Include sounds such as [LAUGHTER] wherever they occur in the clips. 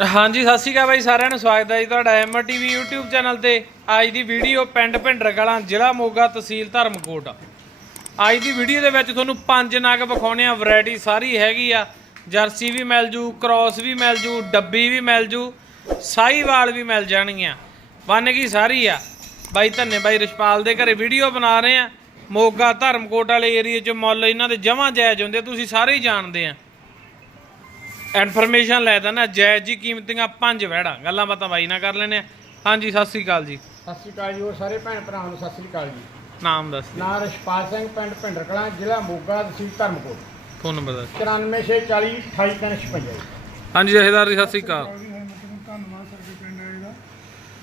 ਹਾਂਜੀ ਸਤਿ ਸ਼੍ਰੀ ਅਕਾਲ ਬਾਈ ਸਾਰਿਆਂ ਨੂੰ ਸਵਾਗਤ ਹੈ ਜੀ ਤੁਹਾਡਾ ਐਮਆਰ ਟੀਵੀ YouTube ਚੈਨਲ ਤੇ। ਅੱਜ ਦੀ ਵੀਡੀਓ ਪਿੰਡ ਭਿੰਡਰ ਕਲਾਂ ਜ਼ਿਲ੍ਹਾ ਮੋਗਾ ਤਹਿਸੀਲ ਧਰਮਕੋਟ। ਅੱਜ ਦੀ ਵੀਡੀਓ ਦੇ ਵਿੱਚ ਤੁਹਾਨੂੰ ਪੰਜ ਨਗ ਵਿਖਾਉਣੇ ਆ ਵੈਰਾਈਟੀ ਸਾਰੀ ਹੈਗੀ ਆ। ਜਰਸੀ ਵੀ ਮਿਲ ਜੂ ਕ੍ਰਾਸ ਵੀ ਮਿਲ ਜੂ ਡੱਬੀ ਵੀ ਮਿਲ ਜੂ ਸਾਈਵਾਲ ਵੀ ਮਿਲ ਜਾਣਗੀਆਂ। ਬਣ ਗਈ ਸਾਰੀ ਆ। ਬਾਈ ਧੰਨੇ ਬਾਈ ਰਿਸ਼ਪਾਲ ਦੇ ਘਰੇ ਵੀਡੀਓ ਬਣਾ ਰਹੇ ਆ। ਮੋਗਾ ਧਰਮਕੋਟ ਵਾਲੇ ਏਰੀਆ 'ਚ ਮੁੱਲ ਇਹਨਾਂ ਦੇ ਜਮਾਂ ਜਾਇਜ਼ ਹੁੰਦੇ ਆ, ਤੁਸੀਂ ਸਾਰੇ ਹੀ ਜਾਣਦੇ ਆ। ਇਨਫੋਰਮੇਸ਼ਨ ਲੈ ਤਾ ਨਾ ਜਾਇਜ਼ ਜੀ ਕੀਮਤੀਆਂ ਪੰਜ ਵਹਿੜਾ ਗੱਲਾਂ ਬਾਤਾਂ ਬਾਈ ਨਾਲ ਕਰ ਲੈਣੇ ਆ। ਹਾਂਜੀ ਸਤਿ ਸ੍ਰੀ ਅਕਾਲ ਜੀ। ਸਤਿ ਸ਼੍ਰੀ ਅਕਾਲ ਜੀ ਉਹ ਸਾਰੇ ਭੈਣ ਭਰਾਵਾਂ ਨੂੰ ਸਤਿ ਸ਼੍ਰੀ ਅਕਾਲ ਜੀ। ਨਾਮ ਦੱਸ ਦਿਓ। ਨਾਂ ਰਸ਼ਪਾਲ ਸਿੰਘ ਪਿੰਡ ਭਿੰਡਰ ਕਲਾਂ ਜ਼ਿਲ੍ਹਾ ਮੋਗਾ ਤਹਿਸੀਲ ਧਰਮਕੋਟ। ਫੋਨ ਨੰਬਰ ਦੱਸ 94640 28356 ਹਾਂਜੀ ਜਹੇਦਾਰ ਜੀ ਸਤਿ ਸ੍ਰੀ ਅਕਾਲ। ਜੀ ਧੰਨਵਾਦ ਸਾਡੇ ਪਿੰਡ ਆਏ ਦਾ।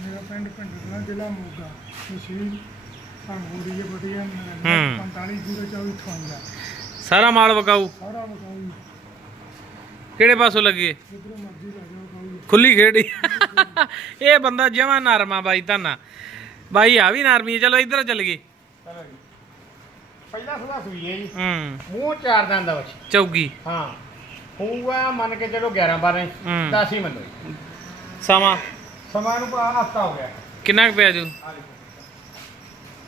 ਮੇਰਾ ਪਿੰਡ ਪਿੰਡਣਾ ਜ਼ਿਲ੍ਹਾ ਮੋਗਾ ਤਹਿਸੀਲ ਧੰਨਵਾਦ ਜੀ ਵਧੀਆ ਹੂੰ। 452458 ਸਾਰਾ ਮਾਲ ਵਕਾਊ ਸਾਰਾ ਬਤਾਉ ਕਿਹੜੇ ਪਾਸੋਂ ਲੱਗੇ? ਖੁੱਲੀ ਖੇੜੀ ਇਹ ਬੰਦਾ ਜਮਾ ਨਰਮਾ ਬਾਈ ਧੰਨਾ। ਬਾਈ ਆ ਵੀ ਨਰਮੀ ਹੈ, ਚਲੋ ਇੱਧਰ ਚੱਲ ਗਏ। ਪਹਿਲਾ ਸੁਦਾ ਸੂਈ ਹੈ ਜੀ। ਹੂੰ। ਮੂੰਹ ਚਾਰ ਦੰਦ ਦਾ ਬੱਚਾ। ਚੌਗੀ। ਹਾਂ। ਹੋਊਗਾ ਮੰਨ ਕੇ ਚਲੋ 11 12 ਹੂੰ। 10 ਹੀ ਮੰਨੋ ਜੀ। ਸਮਾਂ? ਸਮਾਂ ਨੂੰ ਹਫਤਾ ਹੋ ਗਿਆ। ਕਿੰਨਾ ਕੁ ਪਿਆ ਜੂ?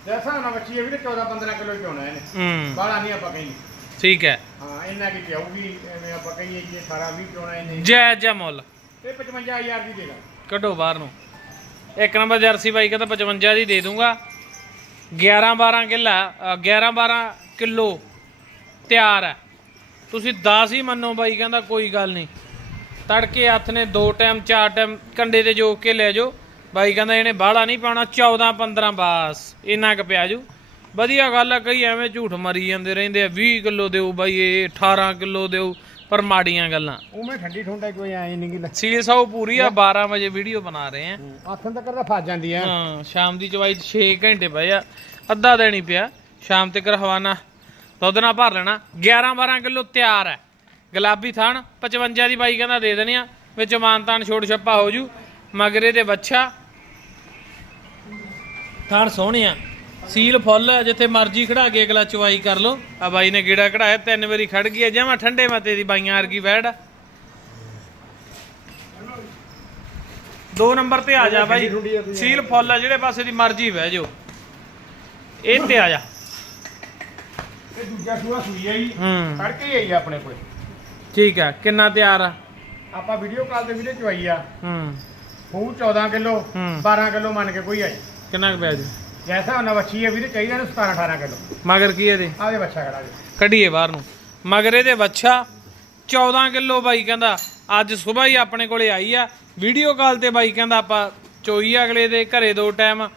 ਜੈਸਾ ਨਾ ਬੱਚੀ ਇਹ ਵੀ 14 15 ਕਿਲੋ ਚੋਣਾ ਇਹਨੇ। ਹੂੰ। ਬਾਹਲਾ ਨਹੀਂ ਆਪਾਂ ਕਹੀਏ। ਠੀਕ ਹੈ। ਹਾਂ ਇੰਨਾ ਕੀ ਪਿਆਊਗੀ ਐਵੇਂ ਆਪਾਂ ਕਹੀਏ ਕਿ 18 20 ਚੋਣਾ ਇਹਨੇ ਜਾਇਜ਼ ਜਿਹਾ ਮੁੱਲ। ਇਹ 55000 ਦੀ ਦੇਗਾ। ਕੱਢੋ ਬਾਹਰ ਨੂੰ। ਇੱਕ ਨੰਬਰ ਜਰਸੀ ਬਾਈ ਕਹਿੰਦਾ 55 ਦੀ ਦੇ ਦੂੰਗਾ। 11 12 ਕਿੱਲਾ 11 12 ਕਿਲੋ ਤਿਆਰ ਹੈ। ਤੁਸੀਂ 10 ਹੀ ਮੰਨੋ ਬਾਈ ਕਹਿੰਦਾ ਕੋਈ ਗੱਲ ਨਹੀਂ। ਤੜਕੇ ਹੱਥ ਨੇ ਦੋ ਟਾਈਮ ਚਾਰ ਟਾਈਮ ਕੰਡੇ ਤੇ ਜੋਕ ਕੇ ਲੈ ਜਾਓ। ਬਾਈ ਕਹਿੰਦਾ ਇਹਨੇ ਬਾਹਲਾ ਨਹੀਂ ਪਾਉਣਾ 14 15 ਬਾਸ। ਇੰਨਾ ਕੁ ਪਿਆ ਜੂ। ਵਧੀਆ ਗੱਲ ਆ ਕਈ ਐਵੇਂ ਝੂਠ ਮਰੀ ਜਾਂਦੇ ਰਹਿੰਦੇ ਆ 20 ਕਿਲੋ ਦਿਓ ਬਾਈ ਇਹ 18 ਕਿਲੋ ਦਿਓ ਪਰ ਮਾੜੀਆਂ ਗੱਲਾਂ। ਮੈਂ ਠੰਡੀ ਠੁੰਡਾ ਕੋਈ ਐ ਨਹੀਂ ਗੀ ਸੀਲ ਸੌ ਪੂਰੀ ਆ 12 ਵਜੇ ਵੀਡੀਓ ਬਣਾ ਰਹੇ ਆ। ਆਥਨ ਤੱਕ ਤਾਂ ਫਸ ਜਾਂਦੀ ਆ ਹਾਂ ਸ਼ਾਮ ਦੀ ਚਵਾਈ 6 ਘੰਟੇ ਪਏ ਆ ਅੱਧਾ ਦਿਨ ਹੀ ਪਿਆ ਸ਼ਾਮ ਤੱਕ ਹਵਾਨਾ ਦੁੱਧ ਨਾਲ ਭਰ ਲੈਣਾ 11 12 ਕਿਲੋ ਤਿਆਰ ਹੈ ਗੁਲਾਬੀ ਥਣ 55 ਦੀ ਬਾਈ ਕਹਿੰਦਾ ਦੇ ਦੇਣੇ ਆ ਵਿੱਚ ਮਾਨਤਾਨ ਛੋੜ ਛੱਪਾ ਹੋ ਜੂ ਮਗਰੇ ਦੇ ਬੱਚਾ ਥਣ ਸੋਹਣੇ ਆ। ਸੀਲ ਫੁੱਲ ਹੈ ਜਿੱਥੇ ਮਰਜ਼ੀ ਖੜਾ ਕੇ ਅਗਲਾ ਚਵਾਈ ਕਰ ਲੋ ਆ ਬਾਈ ਨੇ ਗੇੜਾ ਕਢਾਇਆ ਤਿੰਨ ਵਾਰੀ ਖੜ ਗਈ ਜਮਾ ਠੰਡੇ ਮਤੇ ਦੀ ਬਾਈਆਂ ਵਰਗੀ ਬੈੜ ਆ। ਦੋ ਨੰਬਰ ਤੇ ਆ ਜਾ ਬਾਈ। ਸੀਲ ਫੁੱਲ ਆ ਜਿਹੜੇ ਪਾਸੇ ਦੀ ਮਰਜ਼ੀ ਬਹਿ ਜਾਓ। ਇਹ ਤੇ ਆ ਜਾ। ਇਹ ਦੂਜਾ ਸੂਆ ਸੂਈ ਆ ਜੀ। ਹੂੰ। ਫੜ ਕੇ ਹੀ ਆਈ ਆ ਆਪਣੇ ਕੋਲ। ਠੀਕ ਆ ਕਿੰਨਾ ਤਿਆਰ ਆ? ਆਪਾਂ ਵੀਡੀਓ ਕਾਲ ਤੇ ਵੀਡੀਓ ਚਵਾਈ ਆ। ਹੂੰ। ਹੋਊ 14 ਕਿਲੋ ਹੂੰ। 12 ਕਿਲੋ ਮੰਨ ਕੇ ਕੋਈ ਆਈ। ਕਿੰਨਾ ਕੁ ਪਿਆ ਜੀ ਜੈਸਾ ਉਹਨਾਂ ਬੱਚੀ ਹੈ ਵੀਰੇ ਚਾਹੀਦਾ ਨੂੰ 17 18 ਕਿਲੋ। ਮਗਰ ਕੀ ਇਹਦੇ? ਆਦੇ ਬੱਚਾ ਖੜਾ ਜੀ। ਕੱਢੀਏ ਬਾਹਰ ਨੂੰ। ਮਗਰ ਇਹਦੇ ਬੱਚਾ 14 ਕਿਲੋ ਬਾਈ ਕਹਿੰਦਾ ਅੱਜ ਸਵੇਰ ਹੀ ਆਪਣੇ ਕੋਲੇ ਆਈ ਆ। ਵੀਡੀਓ ਕਾਲ ਤੇ ਬਾਈ ਕਹਿੰਦਾ ਆਪਾਂ ਚੋਈ ਅਗਲੇ ਦੇ ਘਰੇ ਦੋ ਟਾਈਮ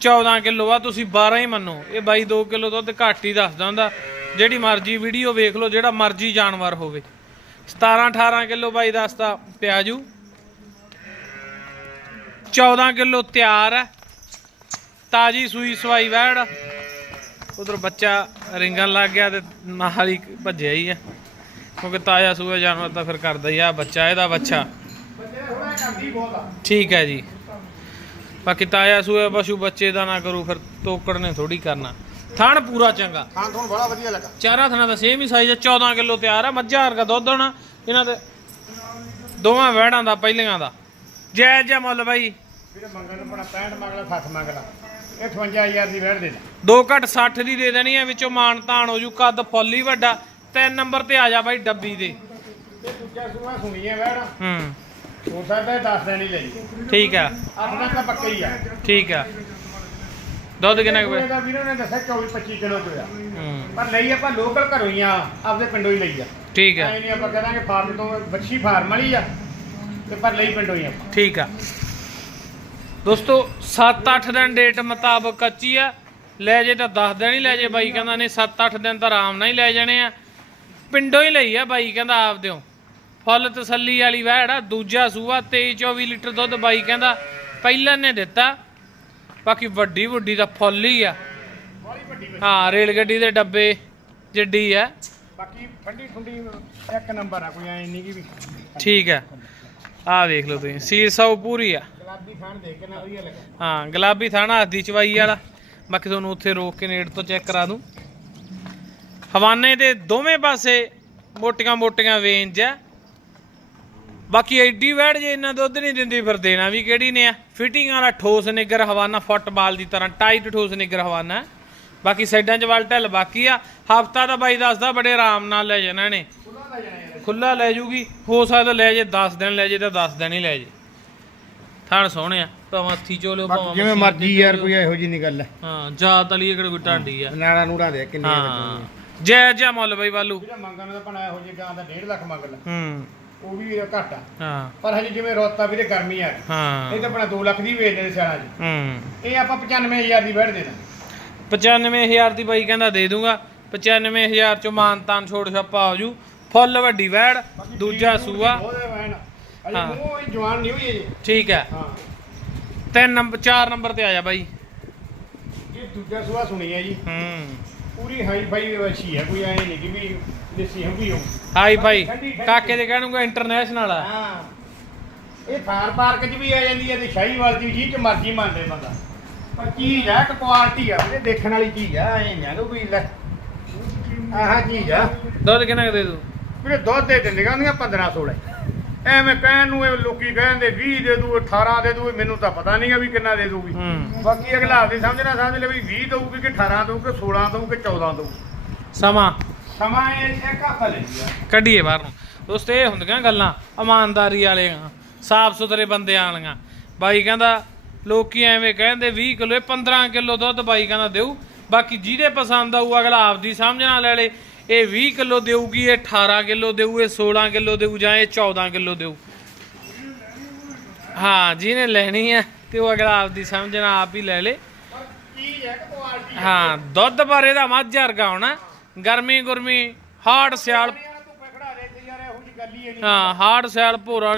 14 ਕਿਲੋ ਆ ਤੁਸੀਂ 12 ਹੀ ਮੰਨੋ। ਇਹ ਬਾਈ 2 ਕਿਲੋ ਦੁੱਧ ਘੱਟ ਹੀ ਦੱਸਦਾ ਹੁੰਦਾ। ਜਿਹੜੀ ਮਰਜ਼ੀ ਵੀਡੀਓ ਵੇਖ ਲਓ ਜਿਹੜਾ ਮਰਜ਼ੀ ਜਾਨਵਰ ਹੋਵੇ। 17 18 ਕਿਲੋ ਬਾਈ ਦੱਸਦਾ ਪਿਆਜੂ। 14 ਕਿਲੋ ਤਿਆਰ ਹੈ ਤਾਜੀ ਸੂਈ ਸਵਾਈ ਵੈੜ। ਉਧਰ ਬੱਚਾ ਰਿੰਗਣ ਲੱਗ ਗਿਆ ਤੇ ਨਾਲ ਹੀ ਭੱਜਿਆ ਹੀ ਆ। ਕਿਉਂਕਿ ਤਾਜ਼ਾ ਸੂਆ ਜਾਨਵਰ ਤਾਂ ਫਿਰ ਕਰਦਾ ਹੀ ਆ ਬੱਚਾ ਇਹਦਾ ਬੱਚਾ। ਠੀਕ ਹੈ ਜੀ। ਬਾਕੀ ਤਾਜ਼ਾ ਸੂਆ ਪਸ਼ੂ ਬੱਚੇ ਦਾ ਨਾ ਕਰੂ ਫਿਰ ਤੋਕੜ ਨੇ ਥੋੜੀ ਕਰਨਾ। ਥਣ ਪੂਰਾ ਚੰਗਾ। ਖਾਣ ਤੁਹਾਨੂੰ ਬੜਾ ਵਧੀਆ ਲੱਗਾ। ਚਾਰਾਂ ਥਣਾ ਦਾ ਸੇਮ ਹੀ ਸਾਈਜ਼ ਹੈ 14 ਕਿਲੋ ਤਿਆਰ ਆ ਮੱਝਾਂ ਵਰਗਾ ਦੁੱਧ ਹੋਣਾ ਇਹਨਾਂ ਦੇ ਦੋਵਾਂ ਵਹਿੜਾਂ ਦਾ ਪਹਿਲੀਆਂ ਦਾ। ਜੈ ਜੈ ਮੁੱਲ ਬਾਈ। ਵੀਰੇ ਮੰਗਣ ਨੂੰ ਬਣਾ 65 ਮੰਗਲਾ 60 ਮੰਗਲਾ। ਇਹ 58000 ਦੀ ਵੈੜ ਦੇ ਦੇ ਦੋ ਘੱਟ 60 ਦੀ ਦੇ ਦੇਣੀ ਹੈ ਵਿੱਚੋਂ ਮਾਨ ਤਾਣ ਹੋ ਜੂ ਕੱਦ ਫੁੱਲ ਹੀ ਵੱਡਾ। ਤਿੰਨ ਨੰਬਰ ਤੇ ਆ ਜਾ ਬਾਈ ਡੱਬੀ ਦੇ। ਇਹ ਦੂਜਾ ਸੂਆ ਸੁਣੀ ਹੈ ਵੈੜ ਹੂੰ। ਹੋ ਸਕਦਾ ਹੈ 10 ਦਿਨ ਹੀ ਲਈ। ਠੀਕ ਆ। ਅੱਠ ਦਿਨ ਤਾਂ ਪੱਕੇ ਹੀ ਆ। ਠੀਕ ਆ। ਦੁੱਧ ਕਿੰਨਾ ਕੁ ਪਿਆ? ਦਾ ਵੀਰੋ ਨੇ ਦੱਸਿਆ 24 25 ਕਿਲੋ ਚੋਇਆ ਹੂੰ। ਪਰ ਲਈ ਆਪਾਂ ਲੋਕਲ ਘਰੋਂ ਹੀ ਆ ਆਪਦੇ ਪਿੰਡੋਂ ਹੀ ਲਈ ਆ। ਠੀਕ ਆ। ਐ ਨਹੀਂ ਆਪਾਂ ਕਹਾਂਗੇ ਫਾਰਮ ਤੋਂ ਬੱਚੀ ਫਾਰਮ ਵਾਲੀ ਆ ਤੇ ਪਰ ਲਈ ਪਿੰਡੋਂ ਹੀ ਆਪਾਂ ਠੀਕ ਆ। ਦੋਸਤੋ 7-8 ਦਿਨ ਡੇਟ ਮੁਤਾਬਕ ਕੱਚੀ ਆ। ਲੈ ਜੇ ਤਾਂ 10 ਦਿਨ ਹੀ ਲੈ ਜੇ ਬਾਈ ਕਹਿੰਦਾ ਨਹੀਂ 7-8 ਦਿਨ ਤਾਂ ਆਰਾਮ ਨਾਲ ਹੀ ਲੈ ਜਾਣੇ ਆ। ਪਿੰਡੋਂ ਹੀ ਲਈ ਆ ਬਾਈ ਕਹਿੰਦਾ ਆਪਦਿਓ ਫੁੱਲ ਤਸੱਲੀ ਵਾਲੀ ਵਹਿੜ ਆ ਦੂਜਾ ਸੂਆ 23-24 ਲੀਟਰ ਦੁੱਧ ਬਾਈ ਕਹਿੰਦਾ ਪਹਿਲਾਂ ਨੇ ਦਿੱਤਾ। ਬਾਕੀ ਵੱਡੀ ਵੱਡੀ ਦਾ ਫੁੱਲ ਹੀ ਆ। ਹਾਂ ਰੇਲ ਗੱਡੀ ਦੇ ਡੱਬੇ ਜਿੱਡੀ ਆ। ਬਾਕੀ ਠੰਡੀ ਠੁੰਡੀ ਇੱਕ ਨੰਬਰ ਆ ਕੋਈ ਐ ਨਹੀਂ ਕਿ ਵੀ ਠੀਕ ਆ। ਆਹ ਦੇਖ ਲਓ ਤੁਸੀਂ ਸੀਰ ਸੌ ਪੂਰੀ ਆ। ਗੁਲਾਬੀ ਖਾਣ ਦੇਖ ਕੇ ਨਾ ਵਧੀਆ ਲੱਗਾ। ਹਾਂ, ਗੁਲਾਬੀ ਥਾਣਾ ਹੱਥ ਦੀ ਚਵਾਈ ਵਾਲਾ। ਬਾਕੀ ਤੁਹਾਨੂੰ ਉੱਥੇ ਰੋਕ ਕੇ ਨੇੜ ਤੋਂ ਚੈੱਕ ਕਰਾ ਦੂੰ। ਹਵਾਨੇ ਦੇ ਦੋਵੇਂ ਪਾਸੇ ਮੋਟੀਆਂ ਮੋਟੀਆਂ ਵੇਂਜ ਆ। ਬਾਕੀ ਐਡੀ ਵੈੜ ਜੇ ਇੰਨਾ ਦੁੱਧ ਨਹੀਂ ਦਿੰਦੀ ਫਿਰ ਦੇਣਾ ਵੀ ਕਿਹੜੀ ਨੇ ਆ। ਫਿਟਿੰਗ ਵਾਲਾ ਠੋਸ ਨਿੱਗਰ ਹਵਾਨਾ ਫੁੱਟਬਾਲ ਦੀ ਤਰ੍ਹਾਂ ਟਾਈਟ ਠੋਸ ਨਿੱਗਰ ਹਵਾਨਾ। ਬਾਕੀ ਸਾਈਡਾਂ 'ਚ ਵੱਲ ਢਿੱਲ ਬਾਕੀ ਆ। ਹਫਤਾ ਤਾਂ ਬਾਈ ਦੱਸਦਾ, ਬੜੇ ਆਰਾਮ ਨਾਲ ਲੈ ਜਾਣਾ ਨੇ ਖੁੱਲਾ ਲੈ ਜੂਗੀ, ਹੋ ਸਕਦਾ ਲੈ ਜੇ 10 ਦਿਨ, ਲੈ ਜੇ ਤਾਂ 10 ਦਿਨ ਹੀ ਲੈ ਜੇ। ਥਣ ਸੋਹਣਿਆ ਭਾਵੇਂ ਹੱਥੀ ਚੋਲਿਓ ਭਾਵੇਂ ਜਿਵੇਂ ਮਸ਼ੀਨ ਮਰਜ਼ੀ ਯਾਰ। ਕੋਈ ਇਹੋ ਜੀ ਨਹੀਂ ਗੱਲ। ਹੈ ਹਾਂ ਜਾਤ ਵਾਲੀ ਇਹ ਕਿਹੜਾ ਕੋਈ ਢਾਂਡੀ ਆ। ਨਾੜਾ ਨੂੜਾ ਦੇ ਕਿੰਨੇ ਹਾਂ। ਜੈ ਜੈ ਮੁੱਲ ਬਈ ਵਾਲੂ ਜਿਹੜਾ ਮੰਗਣ ਦਾ ਪਣਾ ਇਹੋ ਜਿਹੀ ਗਾਂ ਦਾ 1.5 ਲੱਖ ਮੰਗ ਲੈ। ਹੂੰ। ਉਹ ਵੀ ਘੱਟ ਆ। ਹਾਂ। ਪਰ ਹਜੇ ਜਿਵੇਂ ਰੋਤਾ ਵੀਰੇ ਗਰਮੀ ਆ। ਗਈ। ਹਾਂ। ਇਹ ਤਾਂ ਆਪਣਾ 2 ਲੱਖ ਦੀ ਵੇਚਦੇ ਨੇ ਸਿਆਣਾ ਜੀ ਹੂੰ। ਇਹ ਆਪਾਂ 95000 ਦੀ ਬੈਠ ਦੇਣਾ। 95000 ਦੀ ਬਾਈ ਕਹਿੰਦਾ ਦੇ ਦੂੰਗਾ। 95000 ਚੋਂ ਮਾਨ ਤਾਨ ਛੋੜ ਛੱਪਾ ਹੋ ਜੂ। ਫੁੱਲ ਵੱਡੀ ਵੈੜ ਦੂਜਾ ਸੂਆ। ਅਜੇ ਹਾਂ। ਮੂੰਹ ਇਹ ਜਵਾਨ ਨਹੀਂ ਹੋਈ ਅਜੇ। ਠੀਕ ਹੈ। ਹਾਂ। ਤਿੰਨ ਨੰਬਰ 4 ਨੰਬਰ ਤੇ ਆ ਜਾ ਬਾਈ। ਇਹ ਦੂਜਾ ਸੂਆ ਸੁਣੀ ਹੈ ਜੀ। ਹੂੰ। ਪੂਰੀ ਹਾਈ ਫਾਈ ਵਛੀ ਹੈ ਕੋਈ ਐ ਨਹੀਂ ਕਿ ਵੀ ਦੇਸੀ ਹੰਗੀ ਹੋ ਹਾਈ ਭਾਈ ਕਾਕੇ ਦੇ ਕਹਿਣੂਗਾ ਇੰਟਰਨੈਸ਼ਨਲ ਆ। ਹਾਂ। ਇਹ ਫਾਰ ਪਾਰਕ 'ਚ ਵੀ ਆ ਜਾਂਦੀ ਹੈ ਤੇ ਸ਼ਾਹੀਵਾਲ 'ਚ ਵੀ ਜੀ ਚ ਮਰਜ਼ੀ ਮੰਨਦੇ ਬੰਦਾ। ਪਰ ਚੀਜ਼ ਹੈ ਕਿ ਕੁਆਲਿਟੀ ਆ ਇਹ ਦੇਖਣ ਵਾਲੀ ਚੀਜ਼ ਆ ਐ ਨਾ ਕੋਈ ਲੈ। ਆਹ ਚੀਜ਼ ਆ। ਦੁੱਧ ਕਿੰਨਾ ਕੁ ਦੇ ਦੂ ਵੀਰੇ ਦੁੱਧ ਦੇ ਦਿੰਦੀਆਂ ਹੁੰਦੀਆਂ 15 16 ਐਵੇਂ ਕਹਿਣ ਨੂੰ ਇਹ ਲੋਕੀ ਕਹਿੰਦੇ 20 ਦੇ ਦੂ 18 ਦੇ ਦੂ ਮੈਨੂੰ ਤਾਂ ਪਤਾ ਨਹੀਂਗਾ ਵੀ ਕਿੰਨਾ ਦੇ ਦੂਗੀ। ਹੂੰ। ਬਾਕੀ ਅਗਲਾ ਆਪਦੀ ਸਮਝਣਾ ਸਮਝ ਲੈ ਵੀ 20 ਦਊਗੀ ਕਿ 18 ਦਊ ਕਿ 16 ਦਊ ਕਿ 14 ਦਊ ਸਮਾਂ। ਸਮਾਂ ਇਹ ਇੱਕ ਲੈਂਦੀ ਆ। ਕੱਢੀਏ ਬਾਹਰ ਨੂੰ। ਦੋਸਤ ਇਹ ਹੁੰਦੀਆਂ ਗੱਲਾਂ ਇਮਾਨਦਾਰੀ ਵਾਲੀਆਂ ਸਾਫ਼ ਸੁਥਰੇ ਬੰਦਿਆਂ ਵਾਲੀਆਂ ਬਾਈ ਕਹਿੰਦਾ ਲੋਕੀ ਐਵੇਂ ਕਹਿੰਦੇ 20 ਕਿਲੋ ਇਹ 15 ਕਿਲੋ ਦੁੱਧ ਬਾਈ ਕਹਿੰਦਾ ਦੇਊ। ਬਾਕੀ ਜਿਹਦੇ ਪਸੰਦ ਆਊ ਅਗਲਾ ਆਪਦੀ ਸਮਝ ਨਾਲ ਲੈ ਲੇ। ਇਹ 20 ਕਿਲੋ ਦੇਊਗੀ ਇਹ 18 ਕਿਲੋ ਦੇਊ ਇਹ 16 ਕਿਲੋ ਦੇਊ ਜਾਂ ਇਹ 14 ਕਿਲੋ ਦੇਊ। ਹਾਂ ਜਿਹਨੇ ਲੈਣੀ ਹੈ ਤੇ ਉਹ ਅਗਲਾ ਆਪਦੀ ਸਮਝ ਨਾਲ ਆਪ ਹੀ ਲੈ ਲੇ। ਪਰ ਹੈ ਹਾਂ ਦੁੱਧ ਬਾਰੇ ਦਾ ਮੱਝ ਵਰਗਾ ਹੋਣਾ। ਗਰਮੀ ਗੁਰਮੀ ਹਾੜ ਸਿਆਲ ਹੀ ਹਾਂ ਹਾੜ ਸਿਆਲ ਭੋਰਾ ਆ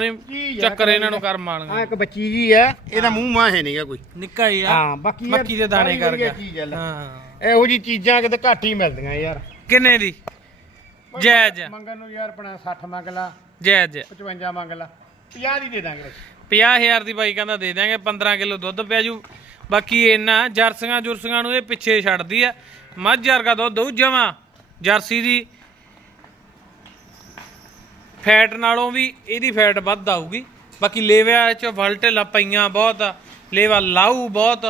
ਚੱਕਰ ਇਹਨਾਂ ਨੂੰ ਕਰਮ ਆ ਆਣਗੇ ਇੱਕ ਬੱਚੀ ਜੀ ਹੈ ਇਹਦਾ ਮੂੰਹ ਮਾਂ ਹੈ ਨਹੀਂਗਾ ਕੋਈ। ਨਿੱਕਾ ਹੀ ਆ। ਹਾਂ ਬਾਕੀ ਮੱਕੀ ਦੇ ਦਾਣੇ ਕਰ ਗਿਆ। ਹਾਂ। ਇਹੋ ਜੀ ਚੀਜ਼ਾਂ ਕਿਤੇ ਘੱਟ ਹੀ ਮਿਲਦੀਆਂ ਯਾਰ। ਕਿੰਨੇ ਦੀ? ਜਾਇਜ਼ ਮੰਗਣ ਨੂੰ ਯਾਰ ਆਪਣਾ 60 ਮੰਗ ਲਾ। ਜਾਇਜ਼ 55 ਮੰਗ ਲਾ। 50 ਦੀ ਦੇ ਦਾਂਗੇ। 50000 ਦੀ ਬਾਈ ਕਹਿੰਦਾ ਦੇ ਦਿਆਂਗੇ 15 ਕਿਲੋ ਦੁੱਧ ਪਿਆ ਜੂ। ਬਾਕੀ ਇਹਨਾਂ ਜਰਸੀਆਂ ਜੁਰਸੀਆਂ ਨੂੰ ਇਹ ਪਿੱਛੇ ਛੱਡਦੀ ਆ। ਮੱਝ ਵਰਗਾ ਦੁੱਧ ਦਊ ਜਮਾ ਜਰਸੀ ਦੀ। ਫੈਟ ਨਾਲੋਂ ਵੀ ਇਹਦੀ ਫੈਟ ਵੱਧ ਆਊਗੀ। ਬਾਕੀ ਲੇਵਿਆ ਚ ਵਲਟੇਲਾ ਪਈਆਂ ਬਹੁਤ ਲੇਵਾ ਲਾਊ ਬਹੁਤ।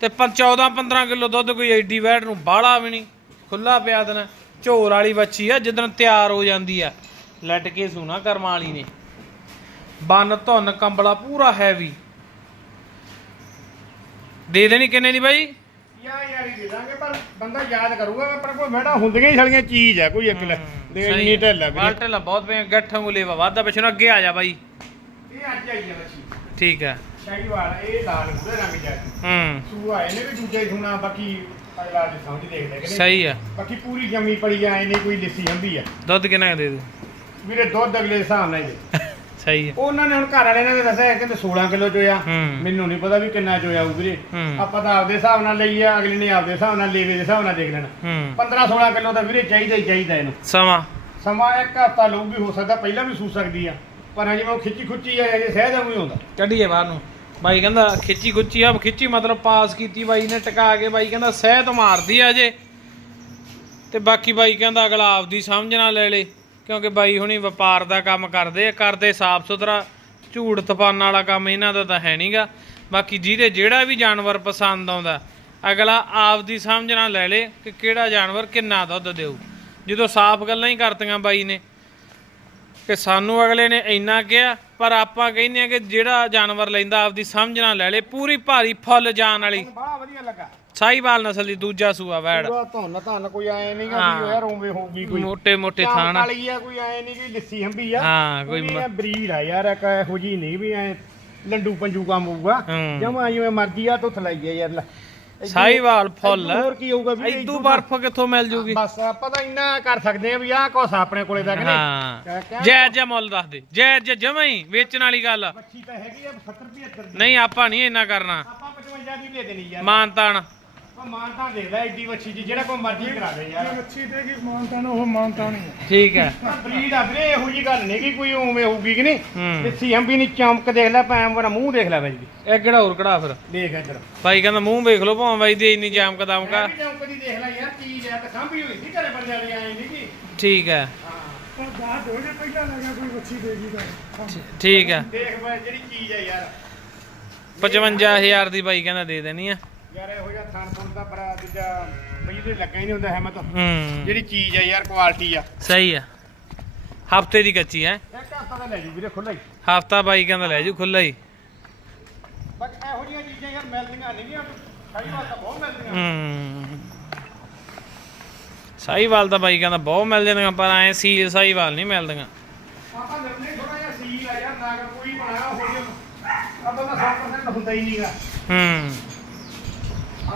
ਤੇ 14 15 ਕਿਲੋ ਦੁੱਧ ਕੋਈ ਐਡੀ ਵੈਟ ਨੂੰ ਬਾਹਲਾ ਵੀ ਨਹੀਂ। ਖੁੱਲਾ ਪਿਆ ਦੇਣਾ ਝੋਰ ਵਾਲੀ ਬੱਚੀ ਆ ਜਿੱਦਣ ਤਿਆਰ ਹੋ ਜਾਂਦੀ ਆ। ਲੱਟ ਕੇ ਸੂਣਾ ਕਰਮਾਂ ਵਾਲੀ ਨੇ। ਬੰਨ ਧੁੰਨ ਕੰਬਲਾ ਪੂਰਾ ਹੈਵੀ ਦੇ ਦੇਣੀ ਕਿੰਨੇ ਦੀ ਬਾਈ? ਯਾ ਯਾਰ ਹੀ ਦੇ ਦਾਂਗੇ ਪਰ ਬੰਦਾ ਯਾਦ ਕਰੂਗਾ ਪਰ ਕੋਈ ਬੈਠਾ ਹੁੰਦੀਆਂ ਹੀ ਸਾਲੀਆਂ ਚੀਜ਼ ਆ ਕੋਈ ਇੱਕ ਲੈ। ਦੇ ਸਹੀ ਇੰਨੀ ਆ। ਢਿੱਲ ਆ ਵੀਰੇ। ਬਾਲਟੇਲਾ ਬਹੁਤ ਪਿਆ ਗੱਠਾਂ ਵਾਦਾ ਪਿਛੇ ਅੱਗੇ ਆ ਜਾ ਬਾਈ। ਇਹ ਅੱਜ ਆਈ ਆ ਬੱਚੀ ਠੀਕ ਸ਼ਾਹੀਵਾਲ ਇਹ ਲਾਲ ਮੂਰੇ ਰੰਗ ਜਾ ਹੂੰ। ਸੂਆ ਇਹਨੇ ਵੀ ਦੂਜਾ ਹੀ ਸੁਣਾ ਬਾਕੀ ਅਗਲਾ ਦੇ ਸਮਝ ਦੇਖਦਾ ਕਿ ਨਹੀਂ ਸਹੀ ਆ। ਬਾਕੀ ਪੂਰੀ ਜੰਮੀ ਪੜੀ ਆ ਇਹਨੇ ਕੋਈ ਲਿੱਸੀ ਹੰਬੀ ਆ। ਦੁੱਧ ਕਿੰਨਾ ਕੁ ਦੇ ਦੂ? ਵੀਰੇ ਦੁੱਧ ਅਗਲੇ ਹਿਸਾਬ ਨਾਲ ਹੀ ਦੇ। [LAUGHS] ਸਹੀ ਆ। ਉਹਨਾਂ ਨੇ ਹੁਣ ਘਰ ਵਾਲਿਆਂ ਨੇ ਦੱਸਿਆ ਕਹਿੰਦੇ 16 ਕਿਲੋ ਚੋਇਆ। ਹੂੰ। ਮੈਨੂੰ ਨਹੀਂ ਪਤਾ ਵੀ ਕਿੰਨਾ ਚੋਇਆ ਹੋਊ ਵੀਰੇ। ਹੂੰ। ਆਪਾਂ ਤਾਂ ਆਪਦੇ ਹਿਸਾਬ ਨਾਲ ਲਈ ਆ ਅਗਲੇ ਨੇ ਆਪਦੇ ਹਿਸਾਬ ਨਾਲ ਲੇਵੇ ਦੇ ਹਿਸਾਬ ਨਾਲ ਦੇਖ ਲੈਣਾ। ਹੂੰ। 15 16 ਕਿਲੋ ਤਾਂ ਵੀਰੇ ਚਾਹੀਦਾ ਹੀ ਚਾਹੀਦਾ ਇਹਨੂੰ। ਸਮਾਂ। ਸਮਾਂ ਇੱਕ ਹਫ਼ਤਾ ਲਊ ਵੀ ਹੋ ਸਕਦਾ ਪਹਿਲਾਂ ਵੀ ਸੂ ਸਕਦੀ ਆ। ਪਰ ਹਜੇ ਮੈਂ ਉਹ ਖਿੱਚੀ ਖੁੱਚੀ ਆ ਜੇ ਸਹਿਜ ਵੀ ਹੁੰਦਾ ਕੱਢੀਏ ਬਾਹਰ ਨੂੰ। ਬਾਈ ਕਹਿੰਦਾ ਖਿੱਚੀ ਗੁੱਚੀ ਆ, ਖਿੱਚੀ ਮਤਲਬ ਪਾਸ ਕੀਤੀ ਬਾਈ ਨੇ, ਟਕਾ ਕੇ ਬਾਈ ਕਹਿੰਦਾ ਸਹਿਤ ਮਾਰਦੀ ਆ ਜੇ ਤੇ ਬਾਕੀ ਬਾਈ ਕਹਿੰਦਾ ਅਗਲਾ ਆਪਦੀ ਸਮਝ ਨਾਲ ਲੈ ਲੇ, ਕਿਉਂਕਿ ਬਾਈ ਹੁਣੀ ਵਪਾਰ ਦਾ ਕੰਮ ਕਰਦੇ ਆ, ਕਰਦੇ ਸਾਫ਼ ਸੁਥਰਾ ਝੂੜ ਤਪਾਨ ਵਾਲਾ ਕੰਮ ਇਹਨਾਂ ਦਾ ਤਾਂ ਹੈ ਨਹੀਂਗਾ ਬਾਕੀ ਜਿਹਦੇ ਜਿਹੜਾ ਵੀ ਜਾਨਵਰ ਪਸੰਦ ਆਉਂਦਾ, ਅਗਲਾ ਆਪਦੀ ਸਮਝ ਨਾਲ ਲੈ ਲੇ ਕਿ ਕਿਹੜਾ ਜਾਨਵਰ ਕਿੰਨਾ ਦੁੱਧ ਦੇਊ। ਜਦੋਂ ਸਾਫ਼ ਗੱਲਾਂ ਹੀ ਕਰਤੀਆਂ ਬਾਈ ਨੇ ਕਿ ਸਾਨੂੰ ਅਗਲੇ ਨੇ ਇੰਨਾ ਕਿਹਾ ਪਰ ਆਪਾਂ ਕਹਿੰਦੇ ਆ ਕਿ ਜਿਹੜਾ ਜਾਨਵਰ ਲੈਂਦਾ ਆਪਦੀ ਸਮਝ ਨਾਲ ਲੈ ਲੇ ਪੂਰੀ ਭਾਰੀ ਫੁੱਲ ਜਾਨ ਵਾਲੀ। ਬੜਾ ਵਧੀਆ ਲੱਗਾ। ਸਾਈਵਾਲ ਨਸਲ ਦੀ ਦੂਜਾ ਸੂਆ ਵੈੜ। ਧੁੰਨ ਧੰਨ ਕੋਈ ਐ ਨਹੀਂਗਾ ਹਾਂ। ਵੀ ਯਾਰ ਉਵੇਂ ਹੋਊਗੀ ਕੋਈ। ਮੋਟੇ ਮੋਟੇ ਚਾਲ ਥਾਣ। ਵਾਲੀ ਆ ਕੋਈ ਐ ਨਹੀਂ ਕਿ ਲਿੱਸੀ ਹੰਬੀ ਆ। ਹਾਂ, ਕੋਈ ਬਰੀਡ ਆ ਯਾਰ ਇੱਕ ਇਹੋ ਜੀ ਨਹੀਂ ਵੀ ਐ ਲੰਡੂ ਪੰਜੂ ਕੰਮ ਹੋਊਗਾ। ਜਮਾ ਜਿਵੇਂ ਮਰਜ਼ੀ ਆ ਤੁੱਥ ਲਾਈਏ ਯਾਰ ਲੈ। ਸਾਈਵਾਲ ਫੁੱਲ। ਏਦੂ ਹੋਰ ਕੀ ਹੋਊਗਾ ਵੀ ਇਦੂ ਬਰਫ ਕਿੱਥੋਂ ਮਿਲ ਜੂਗੀ? ਬਸ ਆਪਾਂ ਤਾਂ ਇੰਨਾ ਕਰ ਸਕਦੇ ਆ ਵੀ ਆਹ ਕੁਛ ਆਪਣੇ ਕੋਲੇ ਦਾ ਕਿ ਨਹੀਂ। ਜੈ ਜੈ ਮੁੱਲ ਦੱਸ ਦੇ। ਜੈ ਜੈ ਜਮਾਂ ਹੀ ਵੇਚਣ ਵਾਲੀ ਗੱਲ। ਮੱਛੀ ਤਾਂ ਹੈਗੀ ਆ 70 75 ਦੀ। ਨਹੀਂ ਆਪਾਂ ਨਹੀਂ ਇੰਨਾ ਕਰਨਾ। ਆਪਾਂ 55 ਦੀ ਦੇ ਦੇਣੀ ਯਾਰ। ਮਾਨਤਾਨ। ਉਹ ਮਾਨ ਤਾਂ ਦੇ ਲੈ ਐਡੀ ਮੱਛੀ ਜੀ ਜਿਹੜਾ ਕੋਈ ਮਰਜ਼ੀ ਕਰਾ ਦੇ ਯਾਰ। ਜੇ ਮੱਛੀ ਤੇ ਕੀ ਮਾਨਤਾ ਨਾ ਉਹ ਮਾਨਤਾ ਨਹੀਂ ਹੈ। ਠੀਕ ਹੈ। ਬਰੀਡ ਆ ਵੀਰੇ ਇਹੋ ਜੀ ਗੱਲ ਨਹੀਂ ਕਿ ਕੋਈ ਉਵੇਂ ਹੋਊਗੀ ਕਿ ਨਹੀਂ। ਹੂੰ। ਲਿੱਸੀ ਹੰਬੀ ਨਹੀਂ ਚਮਕ ਦੇਖ ਲੈ ਭੈਣ ਮੇਰਾ ਮੂੰਹ ਦੇਖ ਲੈ ਬਾਈ ਜੀ। ਇਹ ਕਿਹੜਾ ਹੋਰ ਕੜਾ ਫਿਰ? ਦੇਖ ਇੱਧਰ। ਭਾਈ ਕਹਿੰਦਾ ਮੂੰਹ ਵੇਖ ਲਓ ਭਾਵੇਂ ਬਾਈ ਦੀ ਇੰਨੀ ਜਾਮ ਕਦਮ ਕਾ ਮੈਂ ਵੀ ਚਮਕ ਦੀ ਦੇਖ ਲੈ ਯਾਰ ਚੀਜ਼ ਆ ਤਾਂ ਸਾਂਭੀ ਹੋਈ ਸੀ ਘਰੇ ਬੰਦਿਆਂ ਦੀ ਆਏ ਨਹੀਂ ਕਿ। ਠੀਕ ਹੈ। ਹਾਂ। ਪਰ ਬਾਅਦ ਹੋ ਜੇ ਪਹਿਲਾਂ ਲੱਗਾ ਕੋਈ ਬੱਚੀ ਦੇਗੀ ਤਾਂ। ਠੀਕ ਆ ਦੇਖ ਬਈ ਜਿਹੜੀ ਚੀਜ਼ ਹੈ ਯਾਰ। 55000 ਦੀ ਬਾਈ ਕਹਿੰਦਾ ਦੇ ਦੇਣੀ ਆ। ਯਾਰ ਇਹੋ ਜਿਹਾ ਥਣ ਥਣ ਦਾ ਬੜਾ ਦੂਜਾ ਬਈ ਤੇ ਲੱਗਾ ਹੀ ਨਹੀਂ ਹੁੰਦਾ ਹਿੰਮਤ। ਹੂੰ। ਜਿਹੜੀ ਚੀਜ਼ ਹੈ ਯਾਰ ਕੁਆਲਿਟੀ ਆ। ਸਹੀ ਆ। ਹਫ਼ਤੇ ਦੀ ਕੱਚੀ ਹੈ। ਇੱਕ ਹੱਥਾਂ ਦਾ ਲੈ ਜੂ ਵੀਰੇ ਖੁੱਲਾ ਹੀ। ਹਫਤਾ ਬਾਈ ਕਹਿੰਦਾ ਲੈ ਜੂ ਖੁੱਲਾ ਹੀ। ਬਸ ਇਹੋ ਜਿਹੀਆਂ ਚੀਜ਼ਾਂ ਯਾਰ ਮਿਲਦੀਆਂ ਨਹੀਂ ਗੀਆਂ। ਸਾਰੀ ਵਾਰ ਤਾਂ ਬਹੁਤ ਮਿਲਦੀਆਂ। ਹੂੰ। ਸਾਈਵਾਲ ਤਾਂ ਬਾਈ ਕਹਿੰਦਾ ਬਹੁਤ ਮਿਲ ਜਾਂਦੀਆਂ ਪਰ ਐ ਸੀ ਸਾਈਵਾਲ ਨਹੀਂ ਮਿਲਦੀਆਂ। ਆਪਾਂ ਨਿਰਣੇ ਥੋੜਾ ਜਿਹਾ ਸੀਲ ਆ ਯਾਰ ਨਾ ਕੋਈ ਬਣਾਇਆ ਹੋ ਗਿਆ ਆਪਾਂ ਤਾਂ 100% ਹੁੰਦਾ ਹੀ ਨਹੀਂਗਾ ਹੂੰ।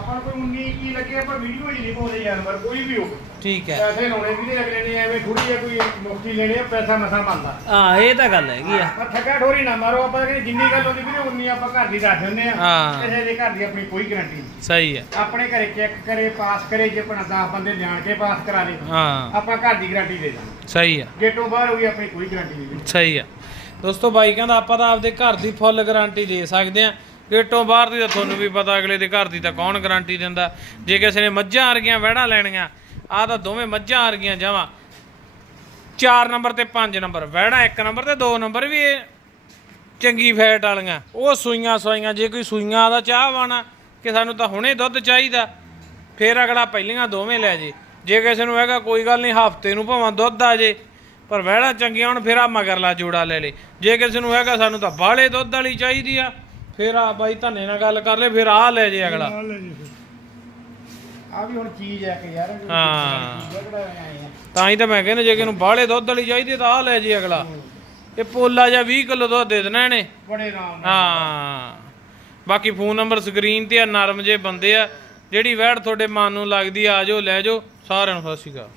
ਆਪਾਂ ਨੂੰ ਕੋਈ 19 ਕੀ ਲੱਗੇ ਆਪਾਂ ਵੀਡੀਓ ਹੀ ਨਹੀਂ ਪਾਉਂਦੇ ਜਾਨਵਰ ਕੋਈ ਵੀ ਹੋ ਠੀਕ ਹੈ। ਪੈਸੇ ਲਾਉਣੇ ਵੀ ਨਹੀਂ ਅਗਲੇ ਨੇ ਐਵੇਂ ਥੋੜੀ ਜਿਹਾ ਕੋਈ ਮੁਕਤੀ ਲੈਣੀ ਆ ਪੈਸਾ ਮਸਾ ਬਣਦਾ। ਹਾਂ ਇਹ ਤਾਂ ਗੱਲ ਹੈਗੀ ਆ। ਪਰ ਠੱਗਾ ਠੋਰੀ ਨਾ ਮਾਰੋ ਆਪਾਂ ਕਹਿੰਦੇ ਜਿੰਨੀ ਗੱਲ ਹੁੰਦੀ ਵੀਰੇ ਉਨੀ ਆਪਾਂ ਘਰ ਦੀ ਦੱਸ ਦਿੰਦੇ ਆ। ਹਾਂ। ਕਿਸੇ ਦੇ ਘਰ ਦੀ ਆਪਣੀ ਕੋਈ ਗਾਰੰਟੀ ਨਹੀਂ। ਸਹੀ ਹੈ। ਆਪਣੇ ਘਰੇ ਚੈੱਕ ਕਰੇ ਪਾਸ ਕਰੇ ਜੇ ਆਪਣਾ 10 ਬੰਦੇ ਜਾਣ ਕੇ ਪਾਸ ਕਰਾ ਦੇ ਹਾਂ। ਆਪਾਂ ਘਰ ਦੀ ਗਾਰੰਟੀ ਦੇ ਦਾਂਗੇ ਸਹੀ ਆ ਗੇਟੋਂ ਬਾਹਰ ਹੋ ਗਈ ਆਪਣੀ ਕੋਈ ਗਾਰੰਟੀ ਨਹੀਂ। ਸਹੀ ਆ ਦੋਸਤੋ ਬਾਈ ਕਹਿੰਦਾ ਆਪਾਂ ਤਾਂ ਆਪਦੇ ਘਰ ਦੀ ਫੁੱਲ ਗਾਰੰਟੀ ਦੇ ਸਕਦੇ ਆ। ਗੇਟੋਂ ਬਾਹਰ ਦੀ ਤਾਂ ਤੁਹਾਨੂੰ ਵੀ ਪਤਾ, ਅਗਲੇ ਦੇ ਘਰ ਦੀ ਤਾਂ ਕੌਣ ਗਾਰੰਟੀ ਦਿੰਦਾ? ਜੇ ਕਿਸੇ ਨੇ ਮੱਝਾਂ ਵਰਗੀਆਂ ਵਹਿੜਾਂ ਲੈਣੀਆਂ ਆ ਤਾਂ ਦੋਵੇਂ ਮੱਝਾਂ ਵਰਗੀਆਂ ਜਾਵਾਂ। 4 ਨੰਬਰ ਤੇ 5 ਨੰਬਰ, ਵਹਿੜਾ 1 ਨੰਬਰ ਤੇ 2 ਨੰਬਰ ਵੀ ਇਹ ਚੰਗੀ ਫੈਟ ਵਾਲੀਆਂ। ਉਹ ਸੂਈਆਂ ਸੂਈਆਂ ਜੇ ਕੋਈ ਸੂਈਆਂ ਦਾ ਚਾਹ ਵਾਣਾ, ਕਿ ਸਾਨੂੰ ਤਾਂ ਹੁਣੇ ਦੁੱਧ ਚਾਹੀਦਾ। ਫੇਰ ਅਗਲਾ ਪਹਿਲੀਆਂ ਦੋਵੇਂ ਲੈ ਜੇ। ਜੇ ਕਿਸੇ ਨੂੰ ਹੈਗਾ, ਕੋਈ ਗੱਲ ਨਹੀਂ, ਹਫ਼ਤੇ ਨੂੰ ਭਾਵੇਂ ਦੁੱਧ ਆ ਜੇ, ਪਰ ਵਹਿੜਾ ਚੰਗੀਆਂ ਹੁਣ, ਫੇਰ ਆ ਮਗਰਲਾ ਜੋੜਾ ਲੈ ਲੇ। ਜੇ ਕਿਸੇ ਨੂੰ ਹੈਗਾ, ਸਾਨੂੰ ਤਾਂ ਬਾਹਲੇ ਦੁੱਧ ਵਾਲੀ ਚਾਹੀਦੀ ਆ। ਫੇਰ ਆ ਬਾਈ ਧੰਨੇ ਨਾਲ ਗੱਲ ਕਰ ਲੈ ਫੇਰ ਆ ਲੈ ਜੇ ਅਗਲਾ। ਨਾਲ ਲੈ ਜੀ ਫਿਰ। ਆ ਵੀ ਹੁਣ ਚੀਜ਼ ਹੈ ਕਿ ਯਾਰ ਹਾਂ। ਜਿਹੜਾ ਆਏ ਆ ਤਾਂ ਹੀ ਤਾਂ ਮੈਂ ਕਹਿੰਦਾ ਜੇ ਕਿਸੇ ਨੂੰ ਬਾਹਲੇ ਦੁੱਧ ਵਾਲੀ ਚਾਹੀਦੀ ਤਾਂ ਆ ਲੈ ਜੇ ਅਗਲਾ। ਇਹ ਪੋਲਾ ਜਾਂ 20 ਕਿਲੋ ਦੁੱਧ ਦੇ ਦੇਣਾ ਇਹਨੇ। ਬੜੇ ਆਰਾਮ ਨਾਲ। ਹਾਂ। ਬਾਕੀ ਫੋਨ ਨੰਬਰ ਸਕਰੀਨ ਤੇ ਆ ਨਰਮ ਜੇ ਬੰਦੇ ਆ। ਜਿਹੜੀ ਵੈੜ ਤੁਹਾਡੇ ਮਨ ਨੂੰ ਲੱਗਦੀ ਆ ਆਜੋ ਲੈ ਜਾਓ। ਸਾਰਿਆਂ ਨੂੰ ਸਤਿ ਸ਼੍ਰੀ ਅਕਾਲ।